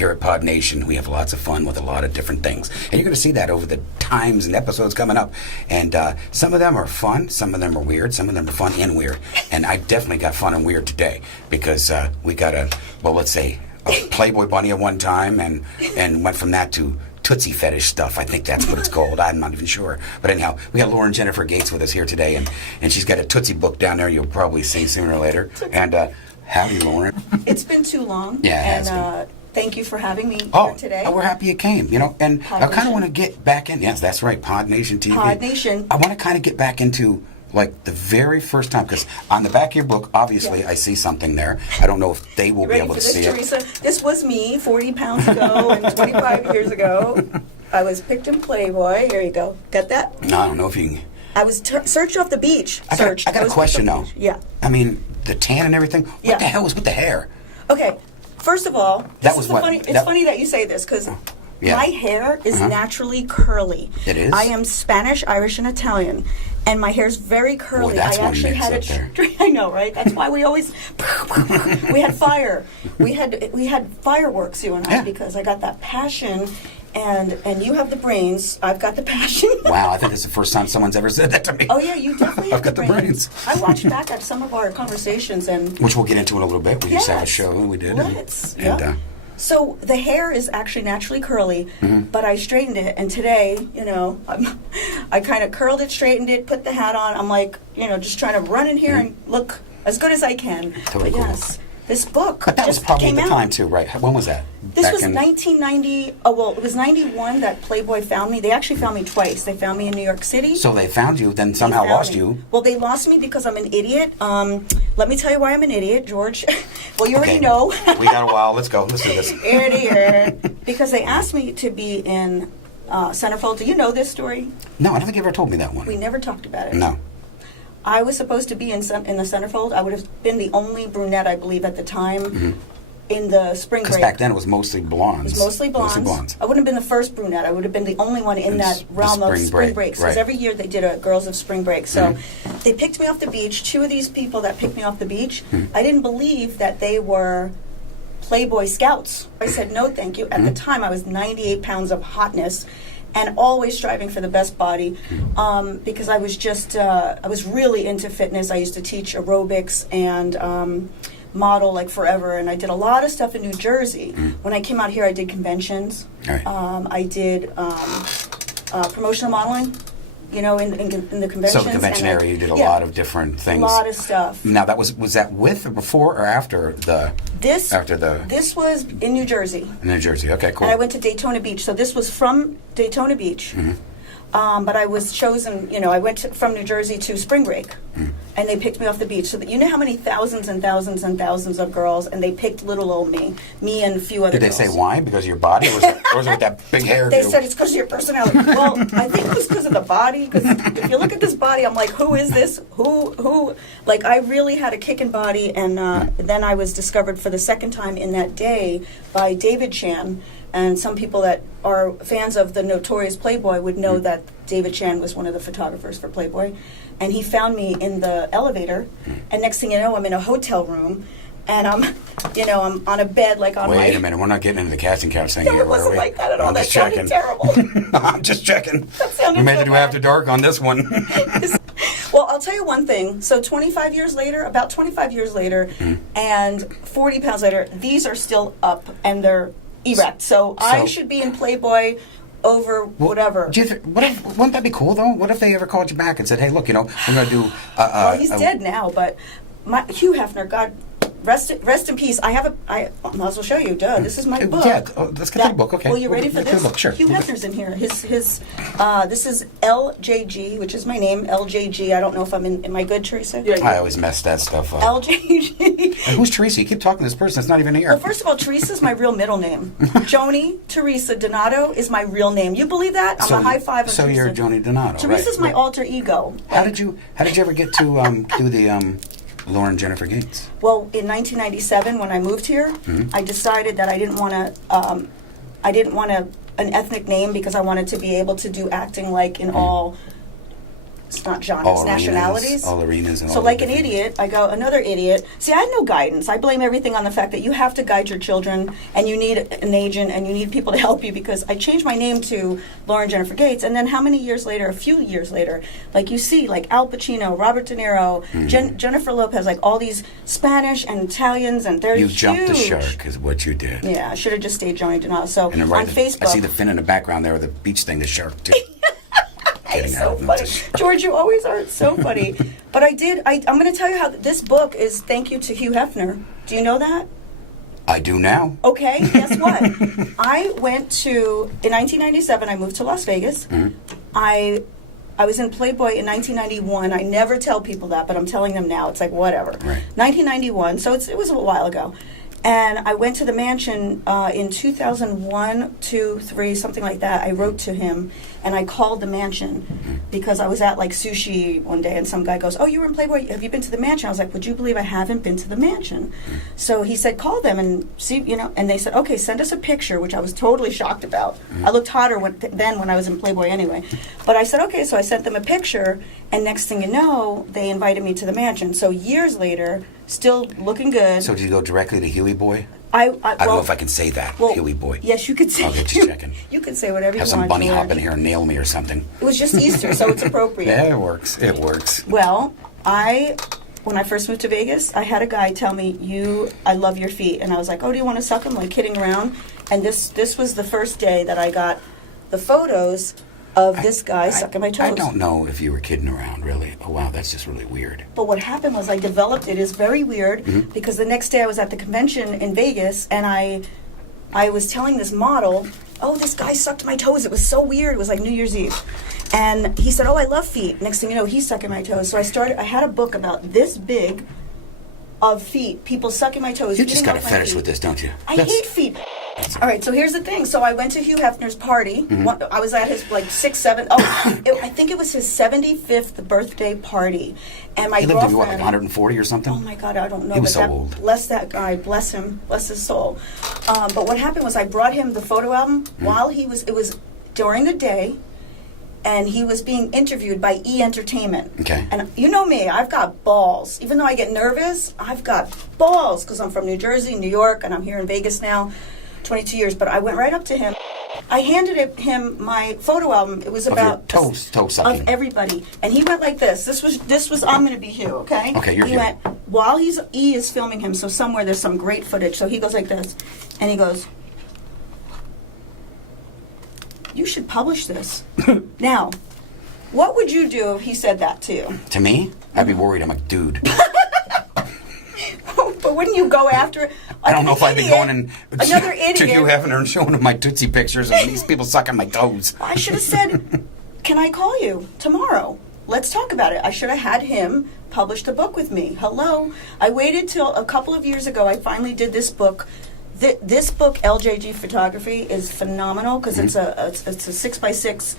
here at Pod Nation, we have lots of fun with a lot of different things. And you're going to see that over the times and episodes coming up. And some of them are fun, some of them are weird, some of them are fun and weird. And I definitely got fun and weird today because we got a Playboy bunny at one time and went from that to Tootsie fetish stuff. I think that's what it's called. I'm not even sure. But anyhow, we got Lauren Jennifer Gates with us here today, and she's got a Tootsie book down there you'll probably see sooner or later. And howdy, Lauren. It's been too long. Yeah, it has been. Thank you for having me here today. Oh, we're happy you came. And Pod I kind of Nation. want to get back in. Yes, that's right, Pod Nation TV. Pod Nation. I want to kind of get back into like the very first time, because on the back of your book, obviously, I see something there. I don't know if they will be able to see Teresa? it. This was me 40 pounds ago and 25 years ago. I was picked in Playboy. Here you go. Got that? No, I don't know if you can. I was searched off the beach. I got a question, though. Yeah. I mean, the tan and everything. What the hell was with the hair? Okay. First of all, It's funny that you say this because my hair is naturally curly. It is? I am Spanish, Irish, and Italian. And my hair's very curly. Boy, that's I actually had it straight. I know, right? That's why we always we had fire. We had fireworks, you and I, because I got that passion, and you have the brains. I've got the passion. Wow, I think it's the first time someone's ever said that to me. Oh yeah, you definitely. I've got the brains. I watched back at some of our conversations which we'll get into in a little bit. We just had a show we did. So the hair is actually naturally curly, but I straightened it, and today, I kind of curled it, straightened it, put the hat on. I'm like, just trying to run in here and look as good as I can. Totally cool. Yes, this book But that was just probably came the out. time, too, right? When was that? This Back was in 1990. Oh, well, it was 91 that Playboy found me. They actually found me twice. They found me in New York City. So they found you, then somehow lost you. Well, they lost me because I'm an idiot. Let me tell you why I'm an idiot, George. Well, you already know. We got a while. Let's go. Let's do this. Idiot. Because they asked me to be in Centerfold. Do you know this story? No, I don't think you ever told me that one. We never talked about it. No. I was supposed to be in the Centerfold. I would have been the only brunette, I believe, at the time. In the spring break. Because back then it was mostly blondes. It was mostly blondes. I wouldn't have been the first brunette. I would have been the only one in that realm of spring breaks. Because every year they did a Girls of Spring Break. So they picked me off the beach. Two of these people that picked me off the beach, I didn't believe that they were Playboy scouts. I said, no, thank you. At the time, I was 98 pounds of hotness and always striving for the best body because I was just, I was really into fitness. I used to teach aerobics and model like forever, and I did a lot of stuff in New Jersey. When I came out here, I did conventions. I did promotional modeling, in the conventions. So the convention area, you did a lot of different things. A lot of stuff. Now, was that with or before or after the... This was in New Jersey. In New Jersey, okay, cool. And I went to Daytona Beach, so this was from Daytona Beach. But I was chosen, I went from New Jersey to spring break, and they picked me off the beach. So that you know how many thousands and thousands and thousands of girls, and they picked little old me and a few other girls. Did they say why? Because of your body? Or was it with that big hair? They said it's because of your personality. Well, I think it was because of the body, because if you look at this body, I'm like, who is this? Who? Like, I really had a kicking body, and then I was discovered for the second time in that day by David Chan. And some people that are fans of the notorious Playboy would know that David Chan was one of the photographers for Playboy. And he found me in the elevator, and next thing you know, I'm in a hotel room, and I'm on a bed, like on Wait a minute, we're not getting into the casting couch thing No, here, it wasn't like that at all. I'm That just sounded terrible. I'm just checking. That sounded We made so it do bad. After Dark on this one. Well, I'll tell you one thing. So 25 years later, and 40 pounds later, these are still up, and they're erect. So I should be in Playboy over whatever. Wouldn't that be cool, though? What if they ever called you back and said, hey, look, we're going to do... well, he's dead now, but Hugh Hefner, God rest in peace. I might as well show you. This is my book. Yeah, let's get to the book. Okay. Well, you ready for this? Book, sure. Hugh Hefner's in here. This is LJG, which is my name. LJG. I don't know if am I good, Teresa? Yeah. I always mess that stuff up. LJG. And who's Teresa? You keep talking to this person that's not even here. Well, first of all, Teresa's my real middle name. Joni Teresa Donato is my real name. You believe that? I'm a high five of So Teresa. you're Joni Donato, Teresa's right? my alter ego. How did you ever get to do the Lauren Jennifer Gates? Well, in 1997, when I moved here, I decided that I didn't want an ethnic name because I wanted to be able to do acting like in all it's not genres, nationalities. All arenas. And so all like an idiot, I go, another idiot. See, I had no guidance. I blame everything on the fact that you have to guide your children, and you need an agent, and you need people to help you, because I changed my name to Lauren Jennifer Gates, and then how many years later, a few years later, like you see, like Al Pacino, Robert De Niro, Jennifer Lopez, like all these Spanish and Italians, and they're huge. You jumped the shark is what you did. Yeah, I should have just stayed Johnny Denato. So and on Facebook. I see the fin in the background there with the beach thing, the shark too. It's so funny. George, you always are. It's so funny. But I'm going to tell you how this book is thank you to Hugh Hefner. Do you know that? I do now. Okay, guess what? I went to, in 1997, I moved to Las Vegas. I was in Playboy in 1991. I never tell people that, but I'm telling them now. It's like, whatever. Right. 1991, so it was a while ago. And I went to the mansion in 2001, 2, 3, something like that. I wrote to him, and I called the mansion because I was at like sushi one day, and some guy goes, "Oh, you were in Playboy. Have you been to the mansion?" I was like, "Would you believe I haven't been to the mansion?" So he said, "Call them and see, you know." And they said, "Okay, send us a picture," which I was totally shocked about. I looked hotter then when I was in Playboy anyway. But I said, "Okay," so I sent them a picture, and next thing you know, they invited me to the mansion. So years later, still looking good. So did you go directly to Huey Boy? I don't know if I can say that, Huey Boy. Yes, you could say. Okay, just checking. You could say whatever you want. Have some bunny George. hop in here and nail me or something. It was just Easter, so it's appropriate. Yeah, it works. It works. Well, when I first moved to Vegas, I had a guy tell me, I love your feet. And I was like, "Oh, do you want to suck them?" Like kidding around. And this was the first day that I got the photos of this guy sucking my toes. I don't know if you were kidding around, really. Oh, wow, that's just really weird. But what happened was I developed it. It's very weird because the next day I was at the convention in Vegas, and I was telling this model, "Oh, this guy sucked my toes. It was so weird. It was like New Year's Eve." And he said, "Oh, I love feet." Next thing you know, he's sucking my toes. So I had a book about this big of feet, people sucking my toes. You just got a fetish with this, don't you? I hate feet. All right, so here's the thing. So I went to Hugh Hefner's party. I was at his like 6, 7. I think it was his 75th birthday party, and my he girlfriend. Lived to be what, like 140 or something? Oh my God, I don't know. He was so old. Bless that guy. Bless him. Bless his soul. But what happened was I brought him the photo album while it was during the day, and he was being interviewed by E! Entertainment. Okay. And you know me, I've got balls. Even though I get nervous, I've got balls because I'm from New Jersey, New York, and I'm here in Vegas now. 22 years, but I went right up to him. I handed him my photo album. It was about toe sucking of everybody, and he went like this. This was I'm going to be Hugh, okay? Okay, you're he Hugh. Went while E is filming him. So somewhere there's some great footage. So he goes like this, and he goes, "You should publish this." Now, what would you do if he said that to you? To me, I'd be worried. I'm a dude. But wouldn't you go after it? I don't know if I'd be going another idiot to Hugh Hefner and showing him my Tootsie pictures of these people sucking my toes. I should have said, "Can I call you tomorrow? Let's talk about it." I should have had him publish a book with me. Hello. I waited till a couple of years ago. I finally did this book. This book, LJG Photography, is phenomenal because it's a 6x6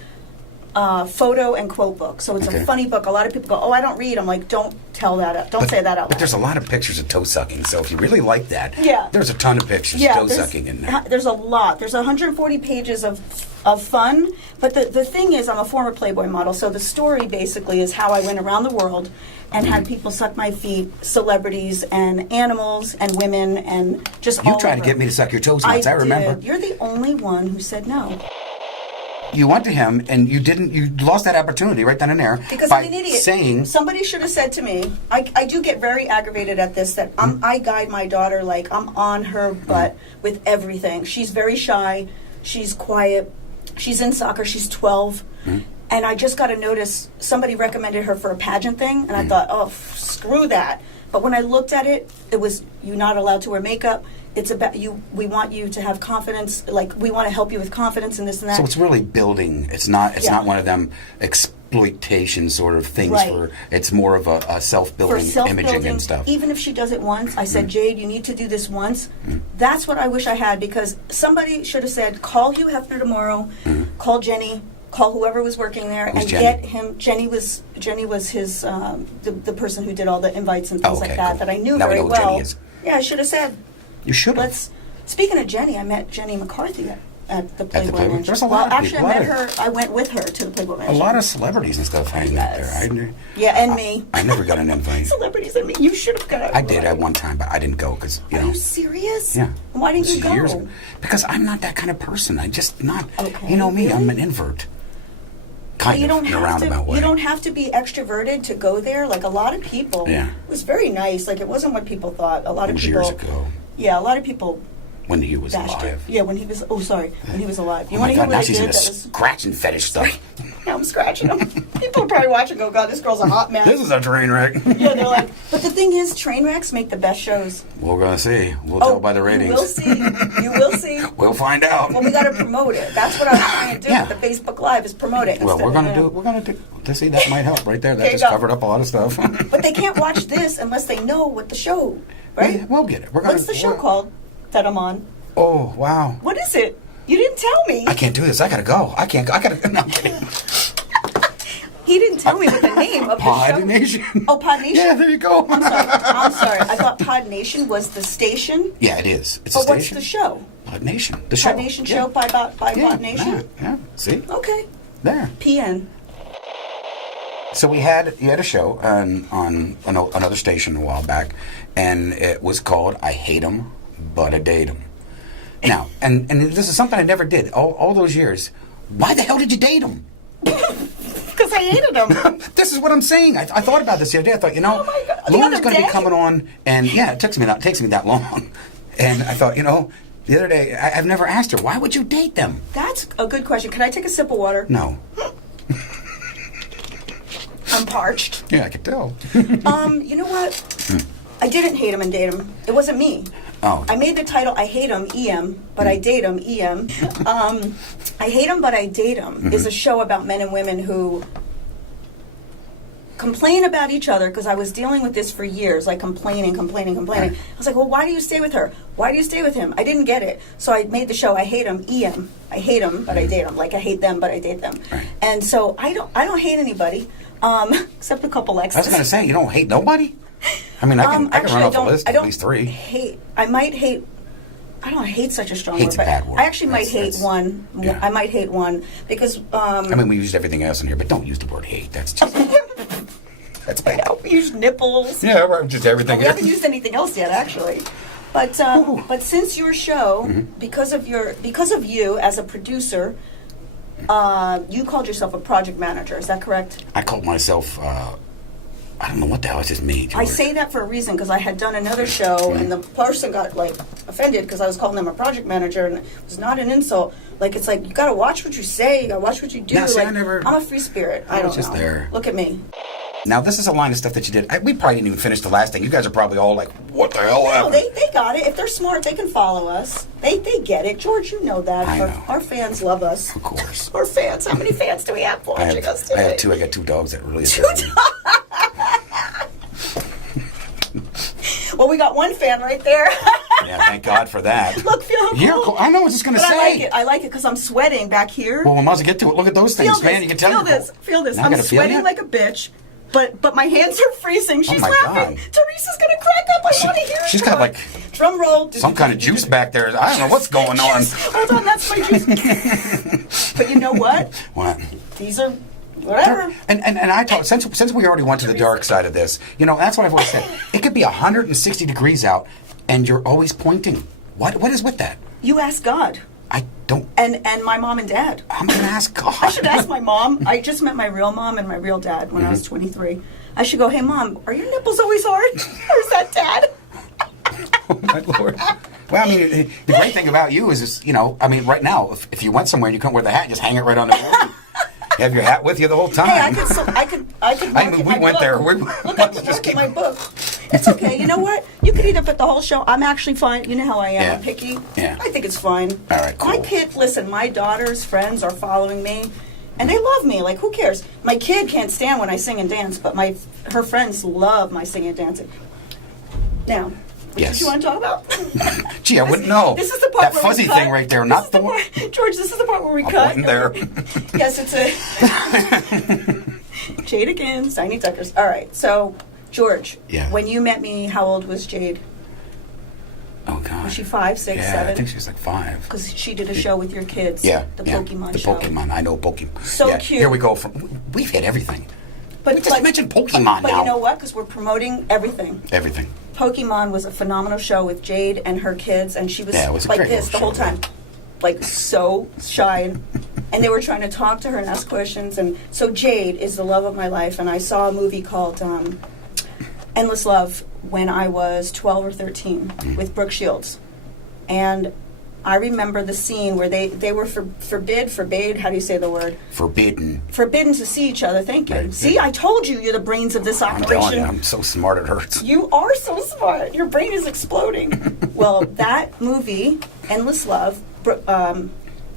photo and quote book. So it's a funny book. A lot of people go, "Oh, I don't read." I'm like, don't tell that. Don't say that out loud. But there's a lot of pictures of toe sucking. So if you really like that, yeah, there's a ton of pictures of toe sucking in there. There's a lot. There's 140 pages of fun. But the thing is, I'm a former Playboy model. So the story basically is how I went around the world and had people suck my feet, celebrities and animals and women and just You all tried over. to get me to suck your toes once, I remember. You're the only one who said no. You went to him and you lost that opportunity right then and there. Because by I'm an idiot. Somebody should have said to me, I do get very aggravated at this, that I guide my daughter like I'm on her butt with everything. She's very shy. She's quiet. She's in soccer. She's 12. And I just got a notice, somebody recommended her for a pageant thing, and I thought, oh, screw that. But when I looked at it, it was, you're not allowed to wear makeup. It's about you. We want you to have confidence. Like, we want to help you with confidence and this and that. So it's really building. It's not one of them exploitation sort of things. Right. It's more of a self-building imaging and stuff. Even if she does it once, I said, Jade, you need to do this once. That's what I wish I had, because somebody should have said, call Hugh Hefner tomorrow, call Jenny, call whoever was working there, and Jenny? Get him. Jenny was his the person who did all the invites and things like that. Cool. That I knew now very we know who well. Jenny is. Yeah, I should have said. You should have. Speaking of Jenny, I met Jenny McCarthy at the Playboy Mansion. There's a lot of actually, people. I met her. I went with her to the Playboy Mansion. A lot of celebrities and stuff hanging out there. Me. I never got an invite. Celebrities and me. You should have got. I did at one time, but I didn't go because Are you serious? Yeah. Why didn't you go? Because I'm not that kind of person. I'm just not. Okay, you know me. really? I'm an invert. Kind of in a roundabout way. You don't have to be extroverted to go there. Like a lot of people. Yeah. It was very nice. Like it wasn't what people thought. A lot of people. Years ago. Yeah, a lot of people. When he was bashed alive. it. Yeah, when he was. Oh, sorry. When he was alive. You Oh want my to hear God! what Now I she's did? into scratching fetish stuff. Now I'm scratching them. People are probably watching. Go, God, this girl's a hot mess. This is a train wreck. Yeah, they're like. But the thing is, train wrecks make the best shows. We're gonna see. We'll tell by the ratings. You will see. You will see. We'll find out. Well, we got to promote it. That's what I'm trying to do with the Facebook Live is promote it. Well, we're gonna do. Let's see, that might help right there. That just covered up a lot of stuff. But they can't watch this unless they know what the show. Right? We'll get it. What's the show called that I'm on? Oh wow! What is it? You didn't tell me. I can't do this. I gotta go. I can't go. I gotta. No, I'm kidding. He didn't tell me what the name of the show. Pod Nation. Oh, Pod Nation. Yeah, there you go. I'm sorry. I thought Pod Nation was the station. Yeah, it is. It's a but station. What's the show? Pod Nation. The show. Pod Nation show by Pod Nation. Yeah. See. Okay. There. PN. So you had a show on another station a while back, and it was called "I Hate 'Em, But I Date 'Em." Now, and this is something I never did all those years. Why the hell did you date 'em? Because I hated them. This is what I'm saying. I thought about this the other day. I thought, oh my God. Laura's going to be coming on, and it takes me that long. And I thought, the other day, I've never asked her, why would you date them? That's a good question. Can I take a sip of water? No. I'm parched. Yeah, I could tell. You know what? I didn't hate him and date him. It wasn't me. Oh. I made the title I Hate Him, EM, but I Date Him, EM. I Hate Him, but I Date Him is a show about men and women who complain about each other, because I was dealing with this for years, like complaining. Right. I was like, well, why do you stay with her? Why do you stay with him? I didn't get it. So I made the show I Hate Him, EM. I hate him, but I date him. Like I hate them, but I date them. Right. And so I don't hate anybody, except a couple exes. I was going to say, you don't hate nobody? I mean, I can run off a list of at least three. I might hate. I don't hate such a strong word, Hate's a but bad word. I actually might hate one. Yeah. I might hate one because. I mean, we used everything else in here, but don't use the word hate. That's just. That's bad. We used nipples. Yeah, right, just everything. We haven't used anything else yet, actually. But since your show, because of you as a producer, you called yourself a project manager. Is that correct? I called myself. I don't know what the hell. It's just me. George. I say that for a reason because I had done another show and the person got offended because I was calling them a project manager, and it was not an insult. Like it's like you got to watch what you say, you got to watch what you do. No, see, I'm a free spirit. I don't know. There. Look at me. Now, this is a line of stuff that you did. We probably didn't even finish the last thing. You guys are probably all like, what the hell happened? No, they got it. If they're smart, they can follow us. They get it. George, you know that. I know. Our fans love us. Of course. Our fans. How many fans do we have watching us today? I have two. I got two dogs that really Two dogs. Well, we got one fan right there. Yeah, thank God for that. Look, feel how You're cool. cool. I know. I was just going to say. I like it because I'm sweating back here. Well, we might as well get to it. Look at those things, man. You can tell. Feel this. Now I'm sweating like a bitch. But my hands are freezing. She's laughing. God. Teresa's gonna crack up. I want to hear it. She's got like drum roll. Some kind of juice back there. I don't know what's going on. Hold on, that's my juice. But you know what? What? These are whatever. And I talk since we already went to the dark side of this. That's what I've always said. It could be 160 degrees out, and you're always pointing. What is with that? You ask God. I don't. And my mom and dad. I'm going to ask God. I should ask my mom. I just met my real mom and my real dad when I was 23. I should go, hey, Mom, are your nipples always hard? Or is that Dad? Oh, my Lord. Well, I mean, the great thing about you is, right now, if you went somewhere and you couldn't wear the hat, just hang it right on the board. You have your hat with you the whole time. Hey, I could mark in my went book. there. Look, I could mark in my book. It's okay. You know what? You could either put the whole show. I'm actually fine. You know how I am. Yeah. I'm picky. Yeah. I think it's fine. All right, cool. My kid, listen, my daughter's friends are following me, and they love me. Like, who cares? My kid can't stand when I sing and dance, but her friends love my singing and dancing. Now, yes. What you want to talk about? Gee, I wouldn't know. This is the part that where fuzzy we cut. thing right there, not the one. George, this is the part where we I'm cut. pointing there. Yes, it's a Jade again, Tiny Tuckers. All right, so George, Yeah. when you met me, how old was Jade? Oh gosh. Was she 5, 6, yeah, 7? I think she was like 5. Because she did a show with your kids. Yeah. The yeah. Pokemon the show. Pokemon. I know Pokemon. So yeah, cute. Here we go. We've hit everything. But, we just mentioned Pokemon now. But you know what? Because we're promoting everything. Everything. Pokemon was a phenomenal show with Jade and her kids, and she was, it was a like great this the whole show, time. Like so shy. And they were trying to talk to her and ask questions. And so Jade is the love of my life. And I saw a movie called Endless Love when I was 12 or 13 with Brooke Shields. And I remember the scene where they were forbade, how do you say the word? Forbidden to see each other. Thank you. Right. See, I told you you're the brains of this I'm operation. telling you, I'm so smart it hurts. You are so smart. Your brain is exploding. Well, that movie, Endless Love,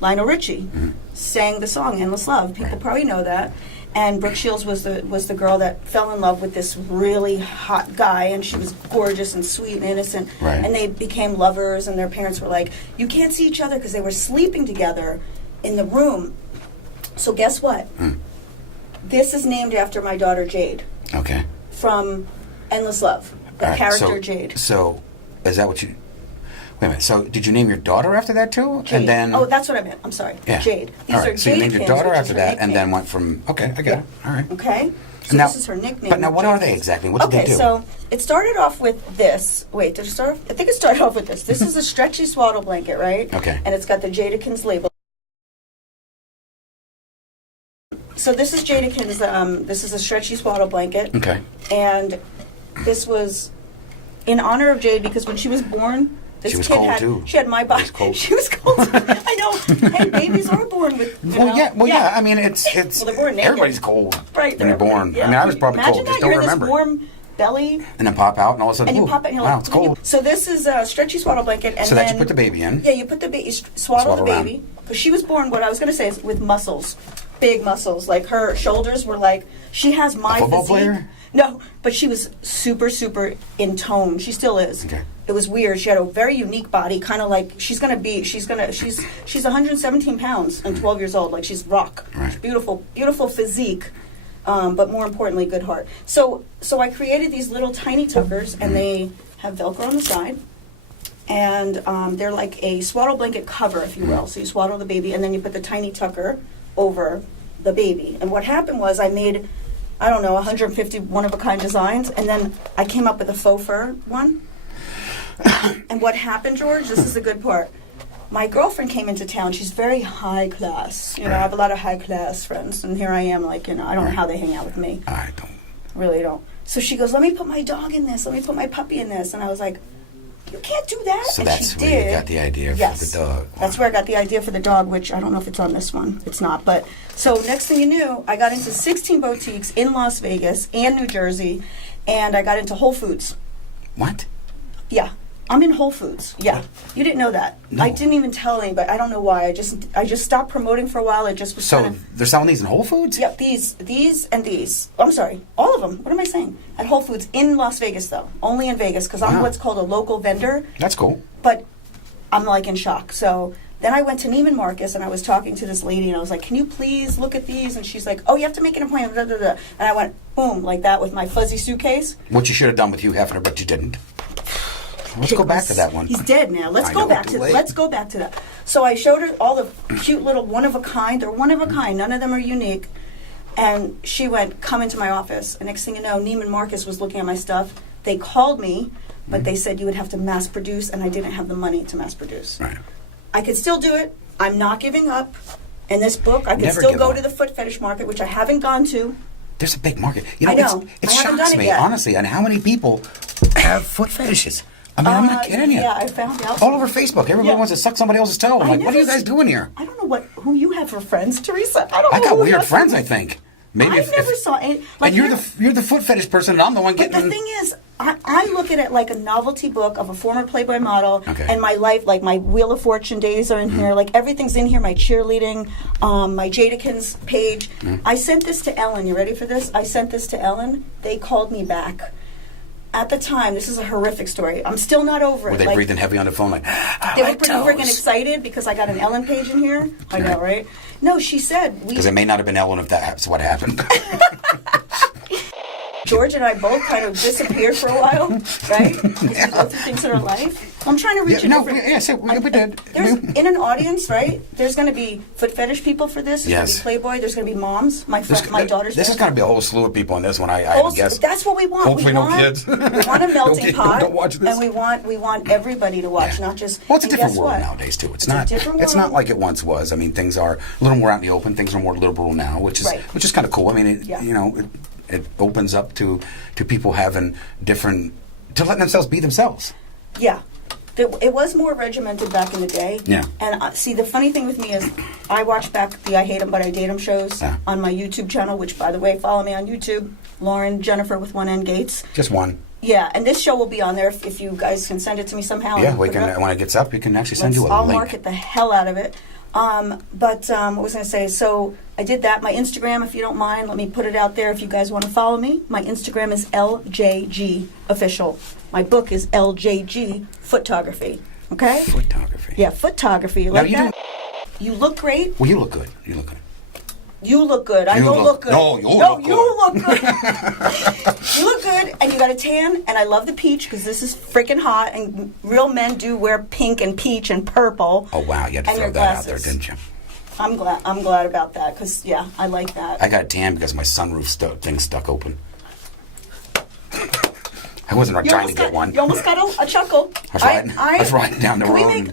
Lionel Richie sang the song Endless Love. People probably know that. And Brooke Shields was the girl that fell in love with this really hot guy, and she was gorgeous and sweet and innocent. Right. And they became lovers, and their parents were like, you can't see each other, because they were sleeping together in the room. So guess what? This is named after my daughter Jade. Okay. From Endless Love. The character Jade. So, is that what you... Wait a minute. So, did you name your daughter after that too? Jade. And then... Oh, that's what I meant. I'm sorry. Yeah. Jade. These All right. are So you named your Jadekins, daughter which after is her that, and nickname. then went from... Okay, I get it. All right. Okay. So Now- this is her nickname. But now, what are they Jadekins. exactly? What did they do? Okay, so it started off with this. Wait, did it start? I think it started off with this. This is a stretchy swaddle blanket, right? Okay. And it's got the Jadekins label. So this is Jadekins. This is a stretchy swaddle blanket. Okay. And this was in honor of Jade, because when she was born, this She was kid cold, had too. she had my body. She was cold. She was cold. I know. Hey, babies are born with. You know, Yeah. I mean, it's Well, they're born naked. everybody's cold Right. when you're born. Yeah. I mean, I was probably Imagine cold. that. Just don't You're in remember. this warm belly, And then pop out, and all of a sudden, and you ooh, pop it, and you're wow, like, it's cold. So this is a stretchy swaddle blanket, and So then that you put the baby in. Yeah, you put the baby, swaddle the Swaddle baby, because she was born. What I was going to say is with muscles, big muscles. Like her shoulders were like, she has my football physique. player? No, but she was super, super in tone. She still is. Okay. It was weird. She had a very unique body, kind of like she's 117 pounds and 12 years old. Like she's rock. Right. She's beautiful, beautiful physique, but more importantly, good heart. So I created these little tiny tuckers, and they have Velcro on the side, and they're like a swaddle blanket cover, if you will. So you swaddle the baby, and then you put the tiny tucker over the baby. And what happened was I made, I don't know, 150 one-of-a-kind designs, and then I came up with a faux fur one. And what happened, George, this is the good part. My girlfriend came into town. She's very high class. You know, I have a lot of high class friends, and here I am, like, you know, I don't know how they hang out with me. I don't. Really don't. So she goes, let me put my dog in this. Let me put my puppy in this. And I was like, you can't do that. So and that's she where did. you got the idea Yes. for the dog. That's where I got the idea for the dog, which I don't know if it's on this one. It's not. But so next thing you knew, I got into 16 boutiques in Las Vegas and New Jersey, and I got into Whole Foods. What? Yeah. I'm in Whole Foods. Yeah. You didn't know that. No. I didn't even tell anybody. I don't know why. I just stopped promoting for a while. It just was So kind of... they're selling these in Whole Foods? Yep, these, and these. I'm sorry, all of them. What am I saying? At Whole Foods in Las Vegas, though. Only in Vegas, because I'm Wow. what's called a local vendor. That's cool. But I'm like in shock. So then I went to Neiman Marcus, and I was talking to this lady, and I was like, can you please look at these? And she's like, oh, you have to make an appointment. Da, da, da. And I went, boom, like that with my fuzzy suitcase. What you should have done with Hugh Hefner, but you didn't. Let's go back to that one. He's dead now. Let's I go know, back too to late. let's go back to that. So I showed her all the cute little one of a kind. They're one of a kind. None of them are unique. And she went, come into my office. And next thing you know, Neiman Marcus was looking at my stuff. They called me, but they said you would have to mass produce, and I didn't have the money to mass produce. Right. I could still do it. I'm not giving up. In this book, I could Never still give go up. to the foot fetish market, which I haven't gone to. There's a big market. You know, I know. It I haven't shocks done it me, yet. honestly, on how many people have foot fetishes. I mean, I'm not kidding you. Yeah, I found out. All over Facebook, everybody Yeah. wants to suck somebody else's toe. I'm I like, what are you never guys doing here? I don't know who you have for friends, Teresa. I don't know. I got who you weird have friends, for- I think. Maybe I if, never if, saw any. Like and you're the foot fetish person, and I'm the one But getting. the thing is, I look at it like a novelty book of a former Playboy model, Okay. and my life, like my Wheel of Fortune days are in here, like everything's in here, my cheerleading, my Jadekins page. I sent this to Ellen. You ready for this? I sent this to Ellen. They called me back. At the time, this is a horrific story. I'm still not over Were it. they Like, breathing heavy on the phone like, they were like pretty toes? freaking excited because I got an Ellen page in here. I know, right? No, she said we. Because it may not have been Ellen if that's what happened. George and I both kind of disappeared for a while, right? Because we go through things in our life. I'm trying to reach a different... we did. In an audience, right, there's going to be foot fetish people for this. There's going to be Playboy. There's going to be moms. My daughter's... This is going to be a whole slew of people in this one, I guess. That's what we want. Hopefully no kids. We want a melting pot. Don't watch this. And we want everybody to watch, not just... Well, it's a different world nowadays, too. It's not like it once was. I mean, things are a little more out in the open. Things are more liberal now, which is kind of cool. I mean, it opens up to people having different... to letting themselves be themselves. Yeah. It was more regimented back in the day. Yeah. And see, the funny thing with me is I watch back the I Hate 'Em But I Date 'Em shows on my YouTube channel, which, by the way, follow me on YouTube. Lauren Jennifer with one N Gates. Just one. Yeah, and this show will be on there if you guys can send it to me somehow. Yeah, we can. When it gets up, we can actually send you a link. I'll market the hell out of it. What was I going to say? So I did that. My Instagram, if you don't mind, let me put it out there if you guys want to follow me. My Instagram is LJG Official. My book is LJG Photography. Okay? Photography. Yeah, photography. You like that? You look great. Well, you look good. You look good. You look good. I don't look good. No, you look good. You look good. You look good, and you got a tan, and I love the peach because this is freaking hot, and real men do wear pink and peach and purple. Oh, wow. You had to throw that out there, didn't you? I'm glad about that because, yeah, I like that. I got a tan because my sunroof thing stuck open. I wasn't trying to get one. You almost got a chuckle. I was riding down the road.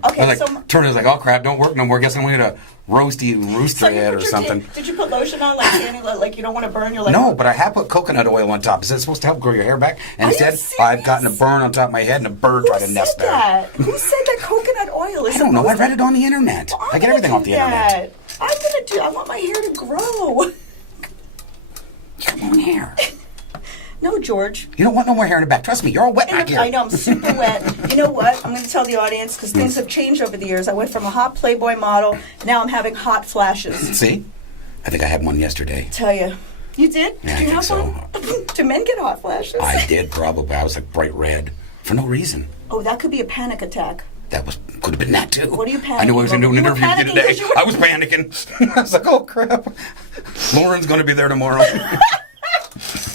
Turned it like, oh crap, don't work no more. Guess I'm going to rooster head or something. Did you put lotion on, like Sandy, like you don't want to burn your leg? No, but I have put coconut oil on top. Is that supposed to help grow your hair back? And instead, I've gotten a burn on top of my head and a bird tried to nest there. Who said that coconut oil is? I don't know. I read it on the internet. I get everything off the internet. I want my hair to grow. Your own hair. No, George. You don't want no more hair in the back. Trust me, you're all wet back here. I know, I'm super wet. You know what? I'm going to tell the audience, because things have changed over the years. I went from a hot Playboy model, now I'm having hot flashes. See? I think I had one yesterday. Tell you. You did? Yeah, did you have so. one? Do men get hot flashes? I did, probably. I was like bright red. For no reason. Oh, that could be a panic attack. Could have been that too. What are you panicking? I knew I was going to do an interview with you today. I was panicking. I was like, oh crap. Lauren's going to be there tomorrow.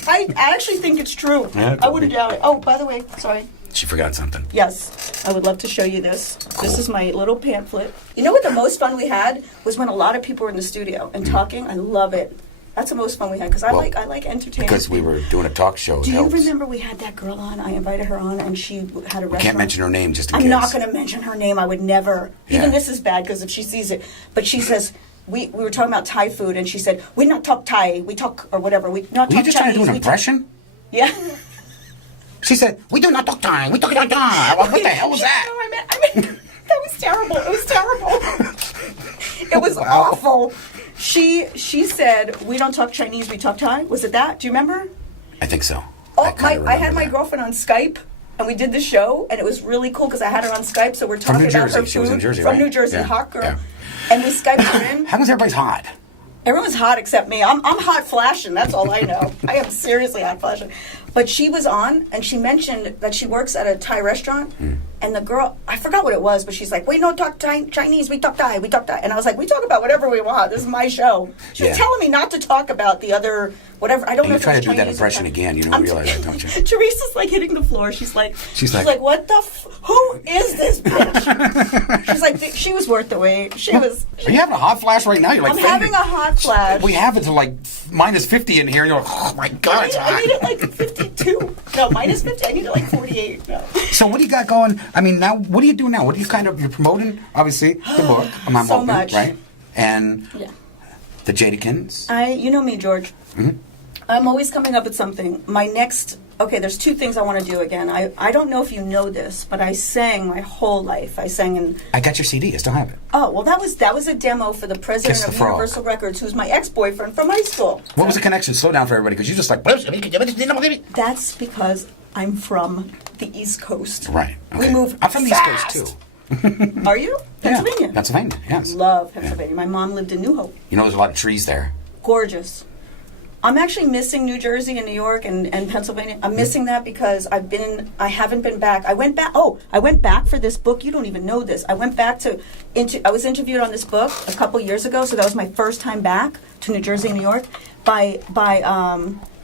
I actually think it's true. Yeah, I wouldn't doubt it. Oh, by the way, sorry. She forgot something. Yes. I would love to show you this. Cool. This is my little pamphlet. You know what the most fun we had was when a lot of people were in the studio and talking. I love it. That's the most fun we had because I like entertaining. Because we were doing a talk show. Do you remember we had that girl on? I invited her on, and she had a restaurant. We can't mention her name just in case. I'm not going to mention her name. I would never. Yeah. Even this is bad because if she sees it. But she says, we were talking about Thai food, and she said, we not talk Thai. We talk, or whatever. We not talk Chinese. Were you just trying to do an impression? Yeah. She said, we do not talk Thai. We talk Thai. What the hell was that? No, I meant, that was terrible. It was terrible. It was awful. She said, we don't talk Chinese, we talk Thai. Was it that? Do you remember? I think so. Oh, I had my girlfriend on Skype, and we did the show, and it was really cool because I had her on Skype, so we're talking about her food. She was in Jersey, From New Jersey, hot girl. Yeah. And we Skyped her in. How come everybody's hot? Everyone's hot except me. I'm hot flashing. That's all I know. I am seriously hot flashing. But she was on, and she mentioned that she works at a Thai restaurant. And the girl, I forgot what it was, but she's like, we don't talk Chinese, we talk Thai, we talk Thai. And I was like, we talk about whatever we want. This is my show. She was telling me not to talk about the other, whatever. I don't know if it's Chinese. You try to do that impression again. You don't realize that, don't you? Teresa's like hitting the floor. She's like, what the who is this bitch? She's like, she was worth the wait. She was. Are you having a hot flash right now? You're like, I'm having a hot flash. We have it to like minus 50 in here, and you're like, oh my God, it's hot. I need it like 52. No, minus 50. I need it like 48. No. So what do you got going? I mean, now, what do you do now? What do you you're promoting, obviously, the book, I'm so much. Right? And the Jadykins. You know me, George. Mm-hmm. I'm always coming up with something. My next, there's two things I want to do again. I don't know if you know this, but I sang my whole life. I sang in... I got your CD. I still have it. Oh, well, that was a demo for the president of Universal Records, who's my ex-boyfriend from high school. What was the connection? Slow down for everybody, because you're just like... That's because I'm from the East Coast. Right. Okay. We move I'm from the East Coast, too. Are you? Pennsylvania? Yeah, Pennsylvania, yes. Love Pennsylvania. My mom lived in New Hope. You know, there's a lot of trees there. Gorgeous. I'm actually missing New Jersey and New York and Pennsylvania. I'm missing that because I haven't been back. I went back for this book. You don't even know this. I went back I was interviewed on this book a couple years ago, so that was my first time back to New Jersey and New York by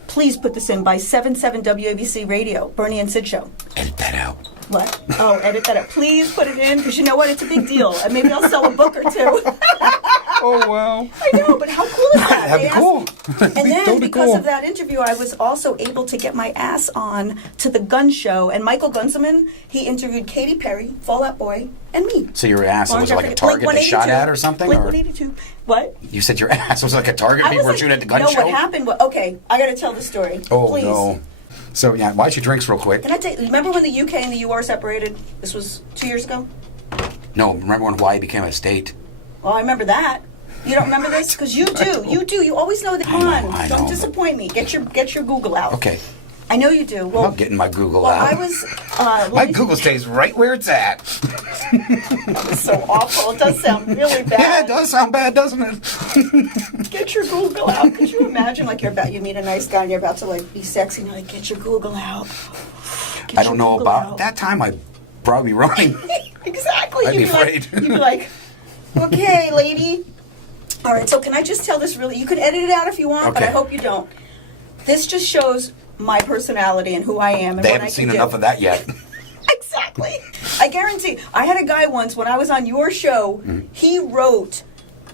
please put this in, by 77 WABC Radio, Bernie and Sid Show. Edit that out. What? Oh, edit that out. Please put it in, because you know what? It's a big deal. And maybe I'll sell a book or two. Oh, wow. I know, but how cool is that? That'd be cool. And then, Totally because cool. of that interview, I was also able to get my ass on to the Gun Show. And Michael Gunzelman, he interviewed Katy Perry, Fall Out Boy, and me. So your ass Lauren was like a Jeffrey- target they shot 182. at or something? Blink Or 182. What? you said your ass was like a target I people was were like, shooting at the gun no, show? what happened was, okay, I got to tell the story. Oh, Please. no. So, yeah, watch your drinks real quick. Can I tell you, remember when the UK and the UR separated? This was 2 years ago? No, remember when Hawaii became a state? Well, I remember that. You don't remember this? Because you do. You do. You always know the I know, Don't disappoint me. Get your Google out. Okay. I know you do. Well, I'm not getting my Google well, out. I was. My Google stays right where it's at. It's so awful. It does sound really bad. Yeah, it does sound bad, doesn't it? Get your Google out. Could you imagine, like, you meet a nice guy and you're about to, like, be sexy and you're like, get your Google out. Get I don't your know Google about out. that time. I'd probably be running. Exactly. I'd be You'd afraid. You'd be like, okay, lady. All right, so can I just tell this really? You can edit it out if you want, but I Okay. hope you don't. This just shows my personality and who I am and They what haven't I seen can enough do. of that yet. Exactly. I guarantee. I had a guy once when I was on your show. He wrote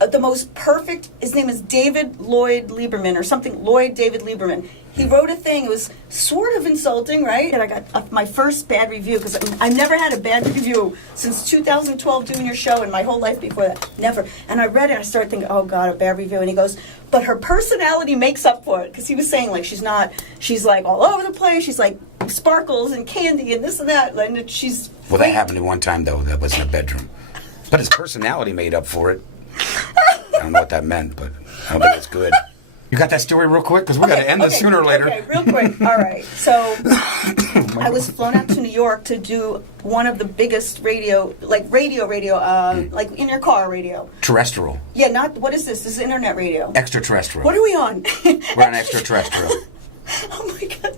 the most perfect. His name is David Lloyd Lieberman or something. Lloyd David Lieberman. He wrote a thing. It was sort of insulting, right? And I got my first bad review because I never had a bad review since 2012 doing your show, and my whole life before that, never. And I read it. I started thinking, oh God, a bad review. And he goes, but her personality makes up for it, because he was saying, like, she's like all over the place. She's like sparkles and candy and this and that, and she's. Well, that happened to one time, though. That was in a bedroom. But his personality made up for it. I don't know what that meant, but I don't think it's good. You got that story real quick? Because we got to end this sooner or later. Okay, real quick. All right. So I was flown out to New York to do one of the biggest radio, like in your car radio. Terrestrial. Yeah, what is this? This is internet radio. Extraterrestrial. What are we on? We're on extraterrestrial. Oh my God.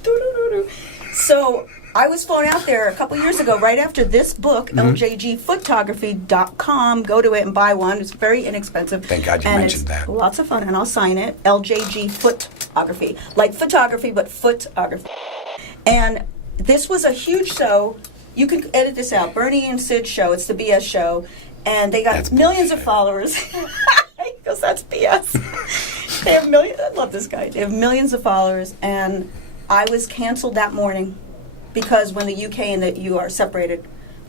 So I was flown out there a couple years ago, right after this book, ljgphotography.com. Go to it and buy one. It's very inexpensive. Thank God you mentioned that. Lots of fun, and I'll sign it. LJG Photography. Like photography, but photography. And this was a huge show. You can edit this out. Bernie and Sid show. It's the BS show. And they got That's millions of bullshit. followers. He goes, that's BS. They have millions. I love this guy. They have millions of followers. And I was canceled that morning because when the UK and the UR separated,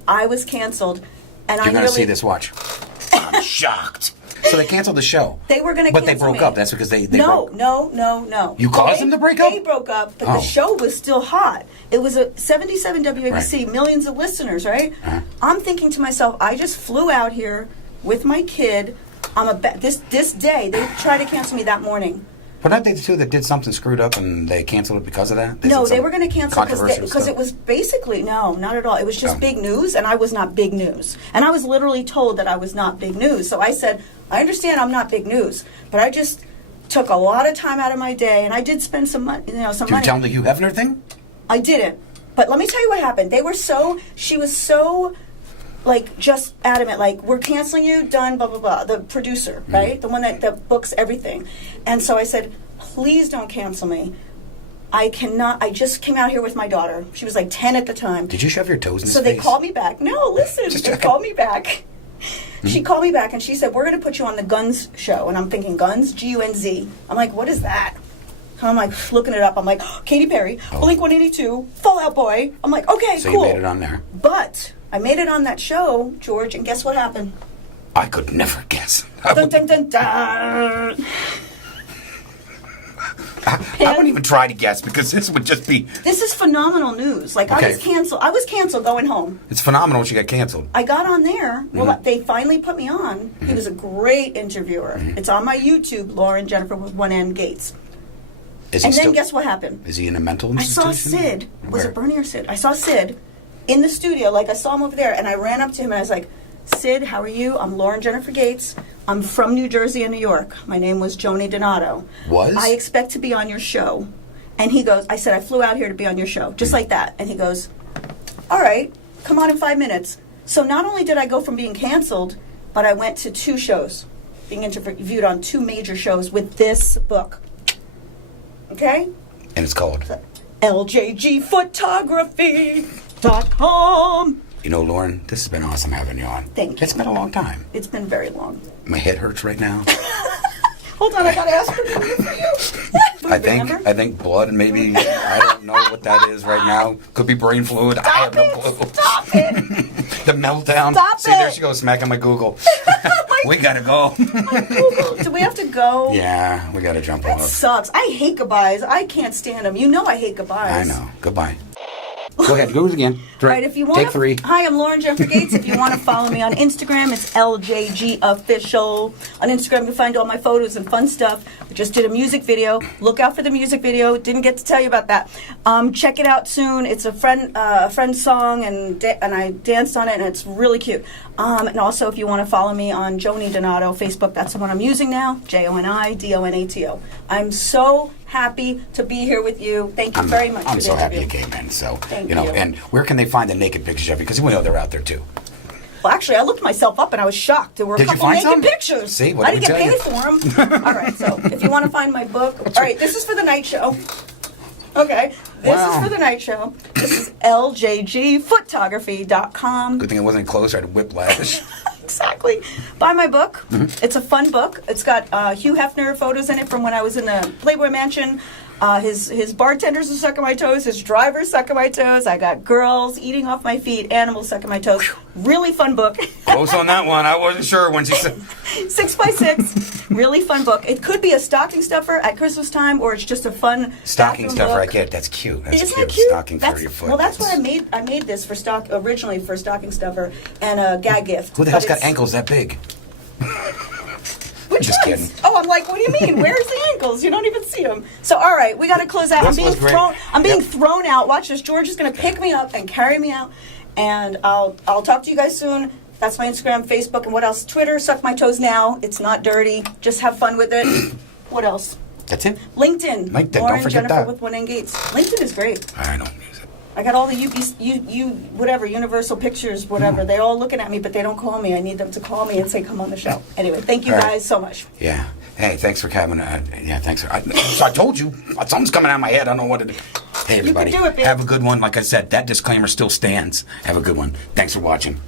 I was canceled. And You're I going to nearly see this. Watch. I'm shocked. So they canceled the show. They were going to But cancel they broke me. up. That's because they No. broke. You caused them to break up? They broke up, but Oh. the show was still hot. It was a 77 WABC, Right. millions of listeners, right? Uh-huh. I'm thinking to myself, I just flew out here with my kid. This day, they tried to cancel me that morning. But aren't they the two that did something screwed up and they canceled it because of that? No, said they some were going to cancel controversial because stuff? it was basically, no, not at all. It was just Oh. big news, and I was not big news. And I was literally told that I was not big news. So I said, I understand I'm not big news, but I just took a lot of time out of my day, and I did spend some money, Did you money. tell them the Hugh Hefner thing? I didn't. But let me tell you what happened. She was so, like, just adamant, like, we're canceling you, done, blah, blah, blah. The producer, right? The one that books everything. And so I said, please don't cancel me. I just came out here with my daughter. She was like 10 at the time. Did you shove your toes in his So they face? called me back. No, listen, Just they checking. called me back. She called me back and she said, we're going to put you on the Guns show. And I'm thinking, Guns? G-U-N-Z. I'm like, what is that? And I'm like, looking it up. I'm like, Katy Perry, Blink 182, Fall Out Boy. I'm like, okay, So cool. you made it on there. But I made it on that show, George, and guess what happened? I could never guess. Dun, dun, dun, dun. I wouldn't even try to guess because this would just be... This is phenomenal news. Like, Okay. I was canceled going home. It's phenomenal she got canceled. I got on there. Well, Mm-hmm. they finally put me on. He was a great interviewer. It's on my YouTube, Lauren Jennifer with 1N Gates. Is he And then still... guess what happened? Is he in a mental I institution? saw Sid. Was Where? it Bernie or Sid? I saw Sid in the studio. Like, I saw him over there, and I ran up to him, and I was like, Sid, how are you? I'm Lauren Jennifer Gates. I'm from New Jersey and New York. My name was Joni Donato. Was? I expect to be on your show. And he goes, I said, I flew out here to be on your show. Just like that. And he goes, all right, come on in 5 minutes. So not only did I go from being canceled, but I went to 2 shows, being interviewed on 2 major shows with this book. Okay? And it's called... LJG Photography. LaurenJeffreyGates.com. You know, Lauren, this has been awesome having you on. Thank you. It's been a long time. It's been very long. My head hurts right now. Hold on, I gotta ask for you. I think blood, maybe. I don't know what that is right now. Could be brain fluid. I have no clue. Stop it. The meltdown. Stop See, it. there she goes, smacking my Google. We gotta go. My Google. Do we have to go? Yeah, we gotta jump That off. sucks. I hate goodbyes. I can't stand them. You know I hate goodbyes. I know. Goodbye. Go ahead. Do it again. All right, if you want Take 3. Hi, I'm Lauren Jeffrey Gates. If you want to follow me on Instagram, it's LJG Official. On Instagram, you'll find all my photos and fun stuff. I just did a music video. Look out for the music video. Didn't get to tell you about that. Check it out soon. It's a friend's song, and I danced on it, and it's really cute. And also, if you want to follow me on Joni Donato Facebook, that's the one I'm using now. JoniDonato. I'm so happy to be here with you. Thank you very much. I'm so happy you came in. So, Thank you know, you. and where can they find the naked pictures of you? Because we know they're out there too. Well, actually, I looked myself up and I was shocked. There were a Did you couple find naked some? pictures. See, what I did didn't we get tell paid for them. All right, so if you want to find my book, all right, this is for the night show. Okay, this is for the night show. This is ljgphotography.com. Good thing I wasn't close. I had whiplash. Exactly. Buy my book. Mm-hmm. It's a fun book. It's got Hugh Hefner photos in it from when I was in the Playboy Mansion. His bartenders are sucking my toes. His drivers sucking my toes. I got girls eating off my feet. Animals sucking my toes. Really fun book. Close on that one. I wasn't sure when she said. 6x6. Really fun book. It could be a stocking stuffer at Christmas time, or it's just a fun Stocking bathroom stuffer, I book. get. That's cute. That's Isn't cute. that cute? Stocking for your foot. Well, that's what I made. I made this for originally for stocking stuffer and a gag gift. Who the hell's But got it's- ankles that big? Which Just ones? kidding. Oh, I'm like, what do you mean? Where's the ankles? You don't even see them. So, all right, we got to close out. This was great. I'm being Yep. thrown out. Watch this. George is going to pick me up and carry me out, and I'll talk to you guys soon. That's my Instagram, Facebook, and what else? Twitter. Suck my toes now. It's not dirty. Just have fun with it. What else? That's it. LinkedIn. LinkedIn, don't Lauren forget Jennifer that. with one N Gates. LinkedIn is great. I don't use it. I got all the whatever, Universal Pictures, whatever. They're all looking at me, but they don't call me. I need them to call me and say, come on the show. Anyway, thank you All right. guys so much. Yeah. Hey, thanks for coming. Yeah, thanks for. So I told you something's coming out of my head. I don't know what to do. Hey, everybody, do it, babe. have a good one. Like I said, that disclaimer still stands. Have a good one. Thanks for watching.